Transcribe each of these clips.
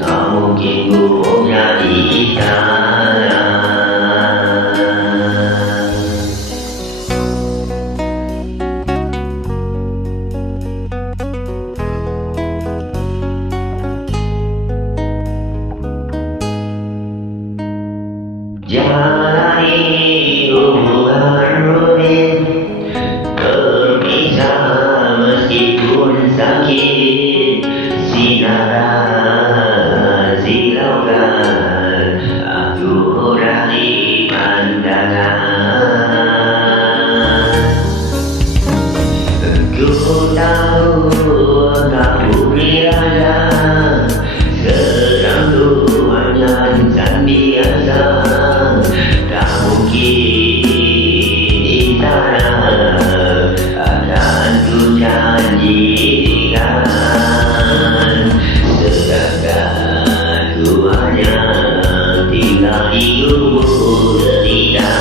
Tak mungkin ku menjadikan jalani hubungan rumit, berpisah meskipun sakit, sinar silaukan aku dari pandangan. Ku tahu tak kiranya sedang Tuhan dan biasa, tak mungkin di sana akan ku janjikan, sedangkan ku hanya tinggal di lubuk derita.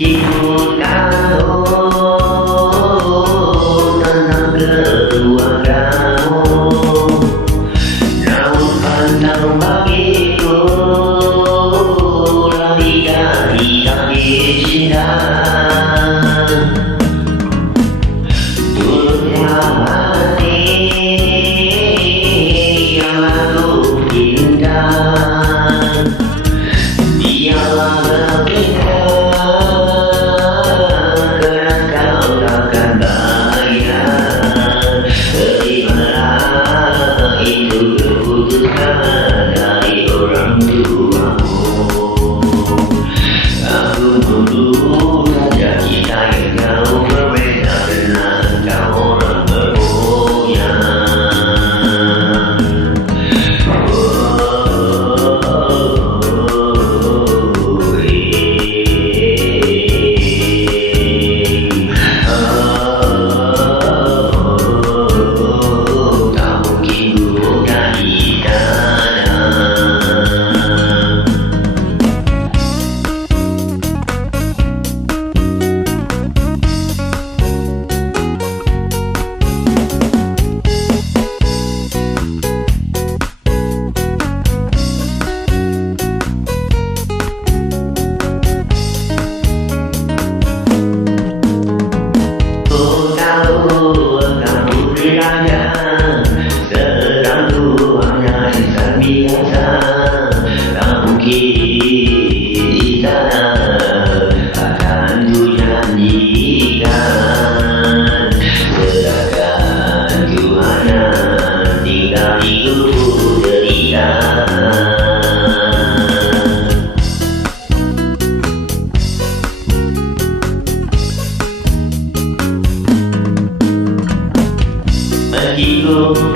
Ku tahu tentang keluargamu, namun pantang bagiku lari dari kaki cinta. Tulusnya hati yang aku cinta, biarlah berbeda. Dari orang tuamu, aku dulu saja kita yang jauh berbeda dengan kau orang berpunya. Tak mungkin ku dari sedang Tuhan yang biasa, tak mungkin di sana akan ku janjikan, sedangkan ku hanya tinggal di lubuk derita. Meskipun